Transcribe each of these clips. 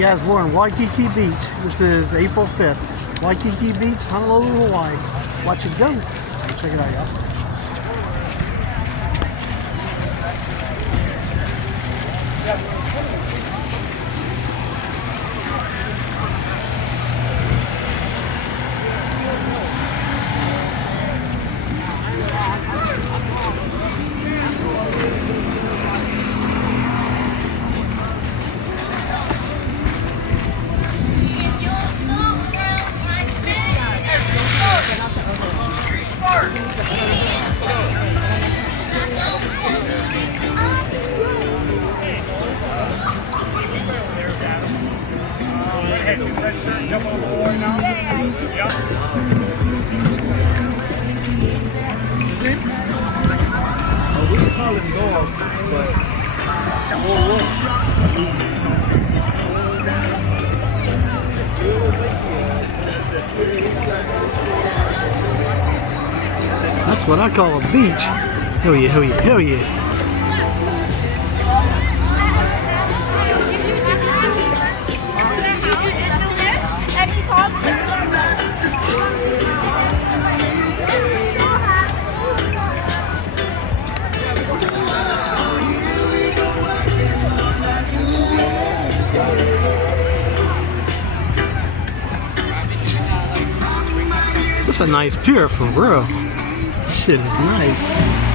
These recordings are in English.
guys, we're on Waikiki Beach. This is April 5th. Waikiki Beach, Honolulu, Hawaii. Watch it go. Check it out, y'all. Jump overboard now. Yeah. We can call him dog, but that's what I call a beach. Hell yeah, hell yeah, hell yeah. This is a nice pier for real. Shit is nice.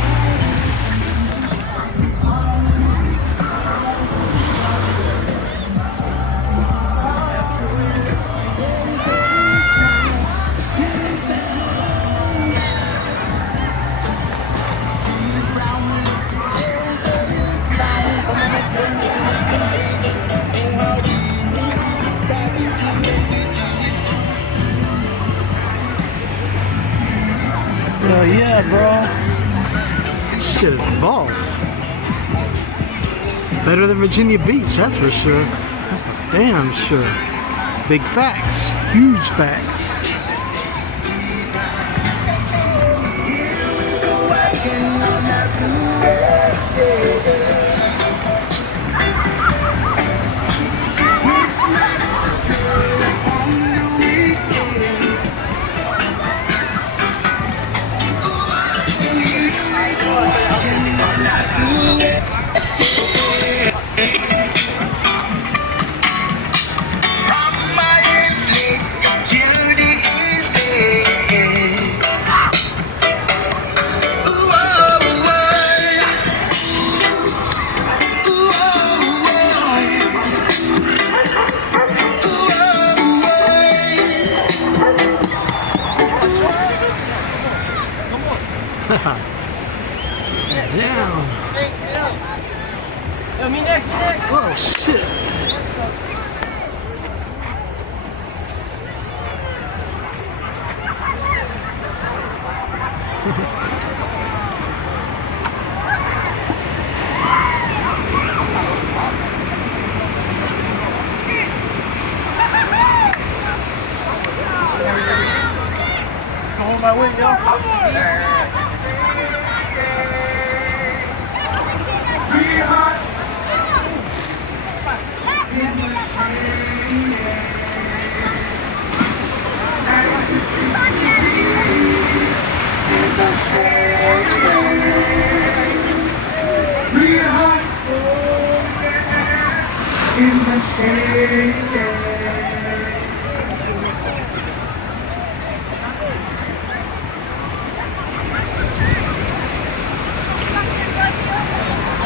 Hell yeah, bro. Shit is balls. Better than Virginia Beach, that's for sure. That's for damn sure. Big facts. Huge facts. Damn. Oh shit. hold my weight, y'all.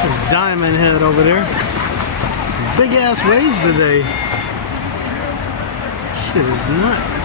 It's Diamond Head over there. Big ass waves today. Shit is nuts.